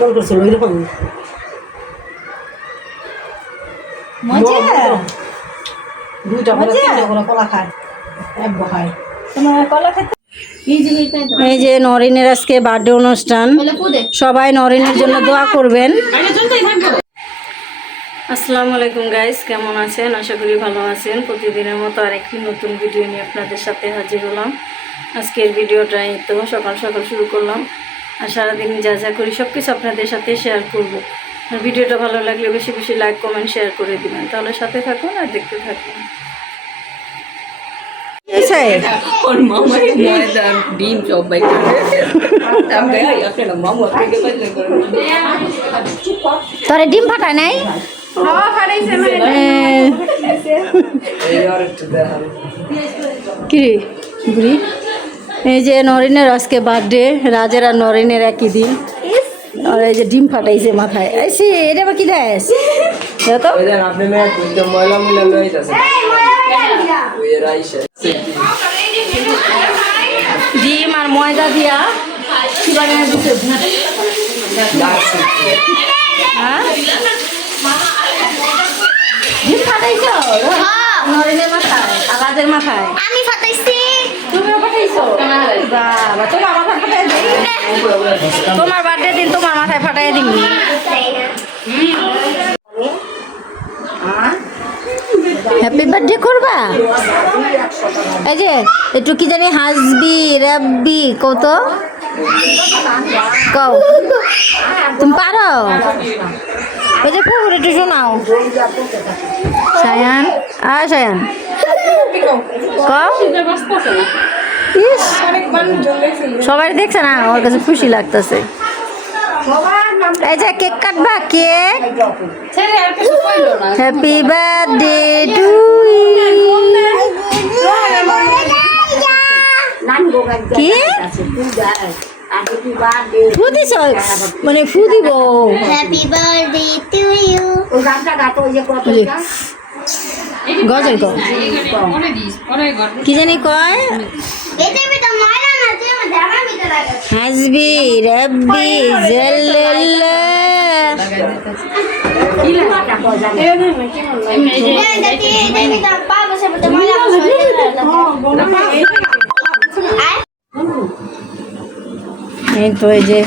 মন করছিল ওইরকম মজা দুইটা করে তিনটা করে কলা খায় এক খায় তোমার কলা খেতে এই যে নরিনের আজকে বার্থডে অনুষ্ঠান, সবাই নরিনের জন্য দোয়া করবেন। আসসালামু আলাইকুম গাইস, কেমন আছেন? আশা করি ভালো আছেন। প্রতিদিনের মতো আরেকটি নতুন ভিডিও নিয়ে আপনাদের সাথে হাজির হলাম। আজকের ভিডিওটা এই তো সকাল সকাল শুরু করলাম, আর সারাদিন যা যা করি সব কিছু আপনাদের সাথে শেয়ার করব। আর ভিডিওটা ভালো লাগলে বেশি বেশি লাইক কমেন্ট শেয়ার করে দিবেন, তাহলে সাথে থাকুন আর দেখতে থাকুন। তোরে ডিম ফাটায় নাই? কি বুড়ি, এই যে নরিনের আজকে বার্থডে, রাজের আর নরিনের একই দিন। আর এই যে ডিম ফাটাইছে মাথায়। আইসি এটা আবার কি দেশ তো ডিম আর ময়দা দিয়া কি বানিয়ে দিচ্ছে? হ্যাঁ ডিম ফাটাইছ নরিনের মাথায় আর রাজের মাথায়? আমি ফাটাইছি। তুমিও ফাটাইছো? বাবা তোমার মাথায় ফাটাই দিই, তোমার বার্থডে দিন তোমার মাথায় ফাটাই দিবি। হ্যাপি বার্থডে করবা? এই যে একটু কি জানি হাসবি রাব্বি কত কও, তুমি পারো? এই যে পুকুর একটু শোনাও। সায়ান আর সায়ান কও। ইস, সবাই দেখছে না, ওর কাছে খুশি লাগতেছে। এই যে কেক কাটবা, কেক। হ্যাপি বার্থডে টু কি ফু দিছ, মানে ফু দিব। Happy birthday to you. গজল কও, কি জানি কয়? হাসবি রাব্বি জাল্লাল্লাহ। এই তো এই যে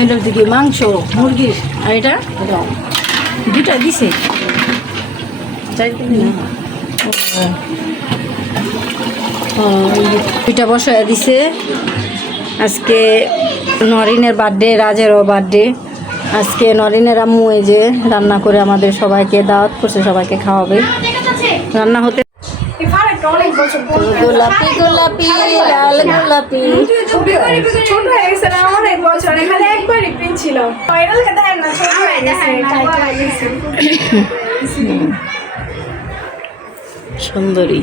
এটার দিকে মাংস মুরগির, আর এটা দুটা দিছে দুইটা বসায় দিছে। আজকে নরিনের বার্থডে, রাজেরও বার্থডে। আজকে নরিনের আম্মু এই যে রান্না করে আমাদের সবাইকে দাওয়াত করছে, সবাইকে খাওয়াবে। রান্না হতে গোলাপি গোলাপি লাল গোলাপি। ছোট হয়ে গেছে না অনেক বছর, এখানে একবারই পিনছিল। সুন্দরী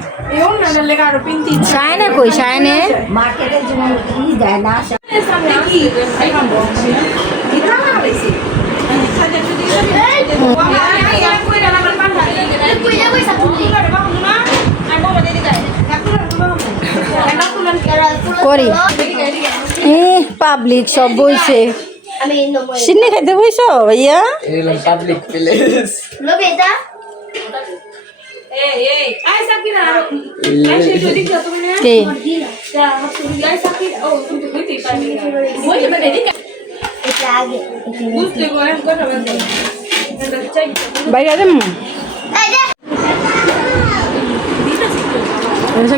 সায়নে কই? সায়নে করি পাবলিক সব বইছে। সিন্নি খাইতে বইছো ভাইয়া? বাইরে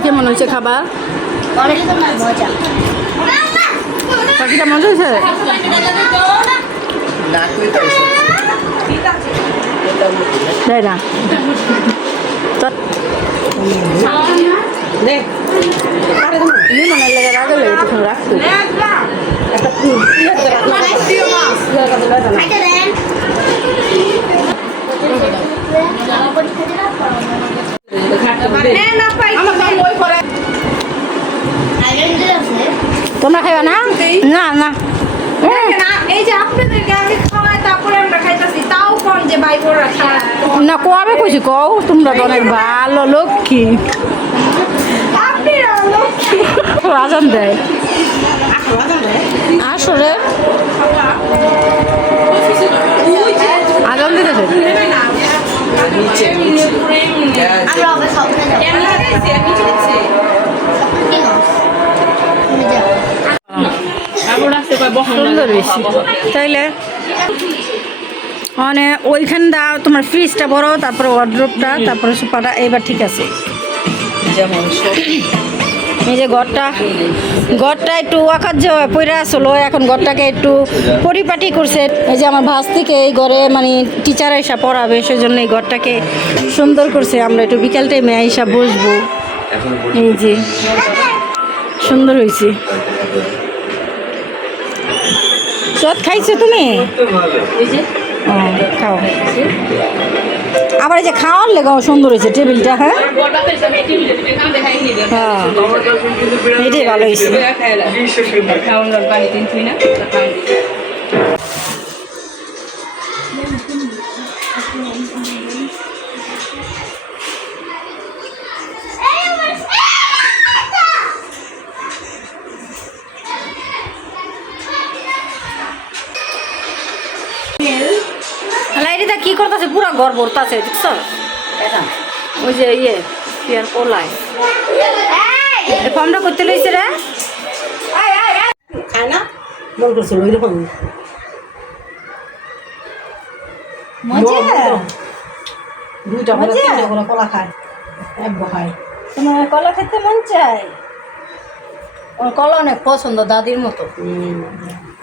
কেমন হয়েছে খাবার? পাখিটা মজা হয়েছে? তাই না? মনে লেগে রাখা লেগে তখন রাখতো তোমরা খাইবা না? না না এই যে আপনাদেরকে আমি খাওয়াই তারপরে আমরা খাইতাছি, তাও কোন যে ভাই বোনরা খায় না। কবে কইছি কও, তোমরা তো অনেক ভালো লক্ষ্মী। আপনারা লক্ষ্মী। আজান দেয় আসলে আমরা আবার স্বপ্নে যাবো সুন্দর বেশি তাইলে মানে ওইখানটা তোমার ফ্রিজটা বড়, তারপরে ওয়ার্ড্রোবটা, তারপরে সোফাটা, এবার ঠিক আছে। এই যে ঘরটা একটু আকার যে পইরা আসলো, এখন ঘরটাকে একটু পরিপাটি করছে। এই যে আমার ভাস থেকে এই ঘরে মানে টিচার এসে পড়াবে, সেজন্য এই ঘরটাকে সুন্দর করছে। আমরা একটু বিকাল টাইমে আইসা বসবো। এই যে সুন্দর হয়েছে। সৎ খাইছো তুমি? ও খাও। আবার এই যে খাওয়ার লেগাও সুন্দর হয়েছে টেবিলটা। হ্যাঁ হ্যাঁ, এটাই ভালো হয়েছে। লাইরিদা কি করতেছে? পুরা ঘর ভরতাছে, দেখছো? ওই যে ইয়ে পিয়ার পোলাই ফর্মটা করতে লইছে রে। খায় না মন করছিল ওইরকম দুইটা করে তিনটা করে কলা খায়, এক খায়। তোমার কলা খেতে মন চায়? ওর কলা অনেক পছন্দ, দাদির মতো।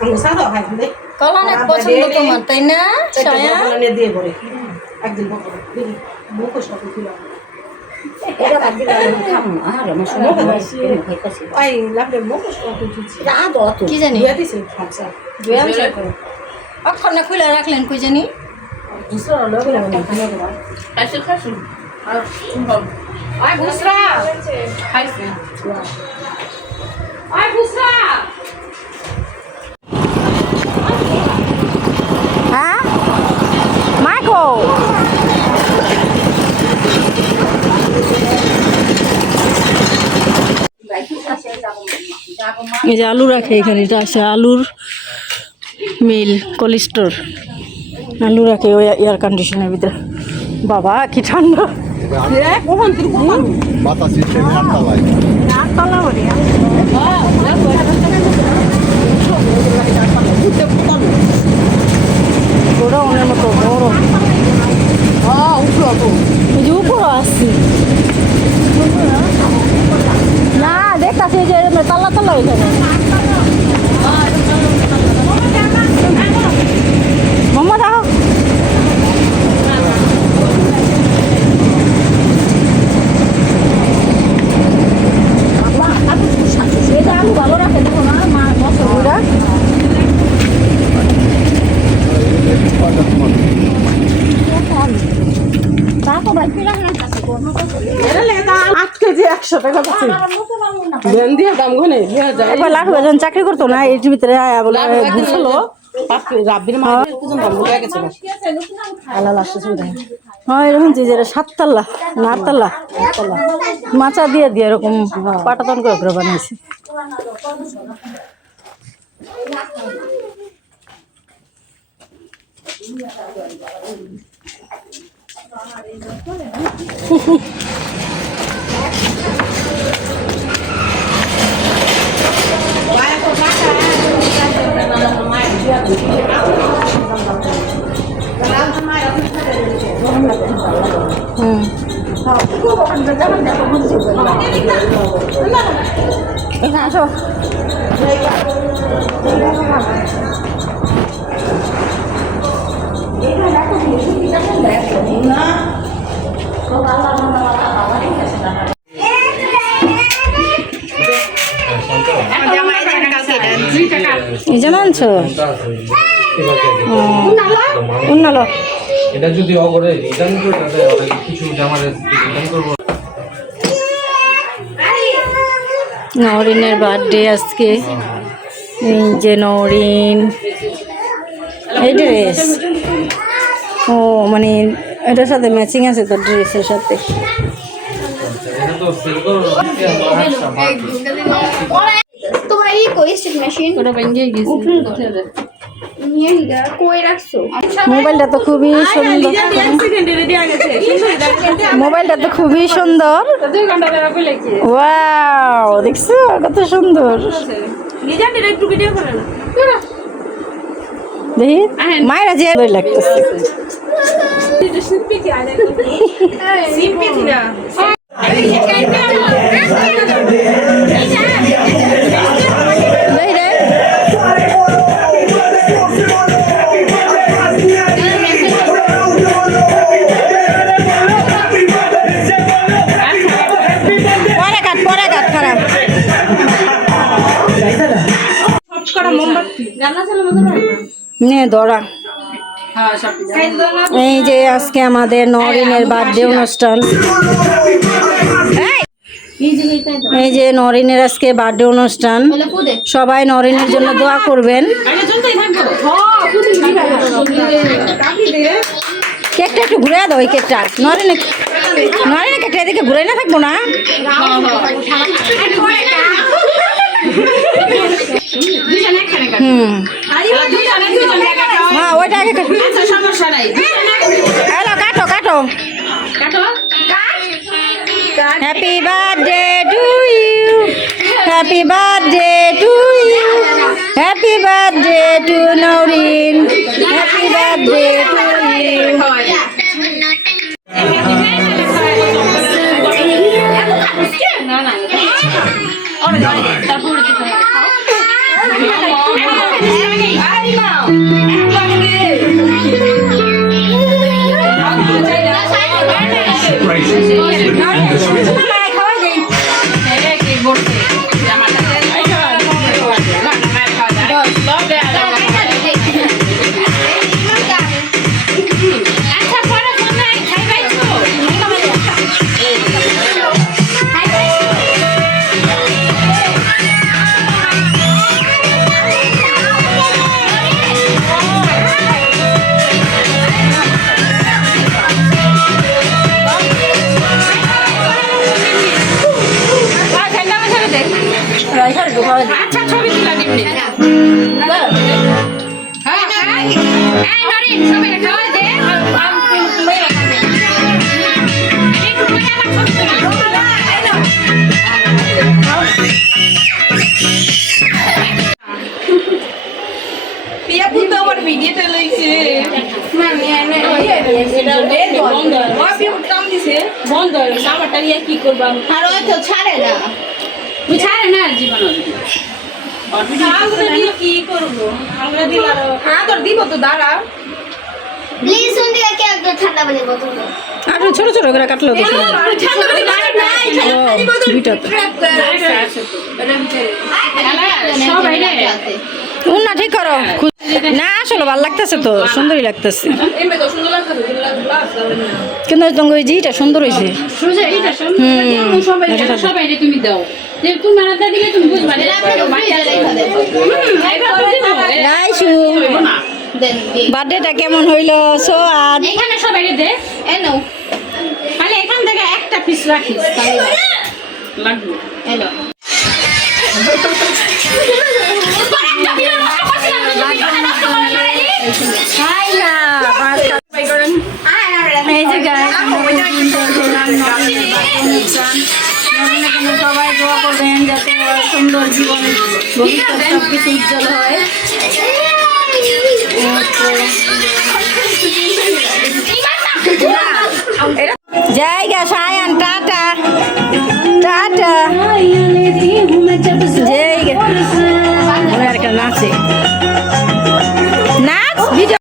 আমি সাদা খাই দেখ কলা অনেক পছন্দ তোমার, তাই না? ছায়া দিয়ে পড়ে একদিন মুখোশ ছিল কি জানি অক্ষণে খুলে রাখলেন কই জানি। হ্যাঁ মাইকো এই যে আলু রাখে এখানে, এটা আছে আলুর মিল, কোলেস্টোর। আলু রাখে ওই এয়ার কন্ডিশনের ভিতরে। বাবা কি ঠান্ডা! গোডাউনের মতো বড়। এই যে উপরও আসছি না, দেখতেছি যে তাল্লা তাল্লা ওইখানে। মাম্মা দাও এটা আলু ভালো রাখে, দেখো না মা বছর ওইটা। চাকরি করতো না এর ভিতরে এরকম যে সাততলা না আটতলা মাচা দিয়ে দিয়ে এরকম পাটাতন করে বানিয়েছে। আসো জামা আনছো? উন্নালো এটা যদি অগরে রিটার্ন করে তাহলে কিছু জামার রিটার্ন করব। নরিনের বার্থডে আজকে। এই যে নরিন, এই ড্রেস ও মানে এটার সাথে ম্যাচিং আছে তো ড্রেসের সাথে। এটা তো সেল করো তোমরা এই কোয়েস্ট মেশিন ওটা ভেঙে গেছে। নিয়ে নিগা কই রাখছো মোবাইলটা তো খুবই সুন্দর, মোবাইলটা তো খুবই সুন্দর। ওয়াও, দেখছো কত সুন্দর। দেখি মায়েরা যে লাগতেছে। পরে কাট খারাপ। নে ধরা। এই যে আজকে আমাদের নরিনের বার্থডে অনুষ্ঠান। এই যে নরিনের আজকে বার্থডে অনুষ্ঠান, সবাই নরিনের জন্য দোয়া করবেন। কেকটা একটু ঘুরে দাও, ওই কেকটা নরিনে কেকটা এদিকে ঘুরে না থাকবো না। হ্যাঁ ওইটা আগে কাটো কাটো। Happy birthday to you, happy birthday to you, happy birthday to Norin, happy birthday to you. আচ্ছা ছবি তুলা দিবি এই নরিন সবাই খাওয়া দে পিয়া পুতো আমার ভিডিওতে লইছে মানে এনে এটা বন্ধ ওই পিয়া কাম দিছে বন্ধ আমারটা নিয়ে কি করব আর ওই তো ছাড়ে না তুই ছাড়ে না জীবন আমরা দিয়ে কি করব আমরা দিলাম হ্যাঁ তোর দিব তো দাঁড়া প্লিজ শুন দিয়ে কে একটু ঠান্ডা পানি বোতল আর ছোট ছোট করে কাটলো দেখি। ঠান্ডা পানি নাই ঠান্ডা পানি বোতল দুইটা সবাই রে না ঠিক করো না, আসলে ভালো লাগতেছে তো, সুন্দরই লাগতেছে, এমবে তো সুন্দর লাগছে কিন্তু তোমার ওই জিটা সুন্দর হয়েছে। সোজা এটা সবাই রে তুমি দাও যে তুমি মানাতে দিলে তুমি বুঝবা না বার্থডেটা কেমন হইলো সোয়াদ? এখানে সবাই রে দে এনো খালি এখান থেকে একটা পিস রাখিস তাহলে লাগবে এনো এই যে সবাই দোয়া করবেন যাতে সুন্দর জীবন ভবিষ্যৎ সবকিছু উজ্জ্বল হয়। জায়গা সায়ান টাটা টাটা জায়গা নাচে নাচ ভিডিও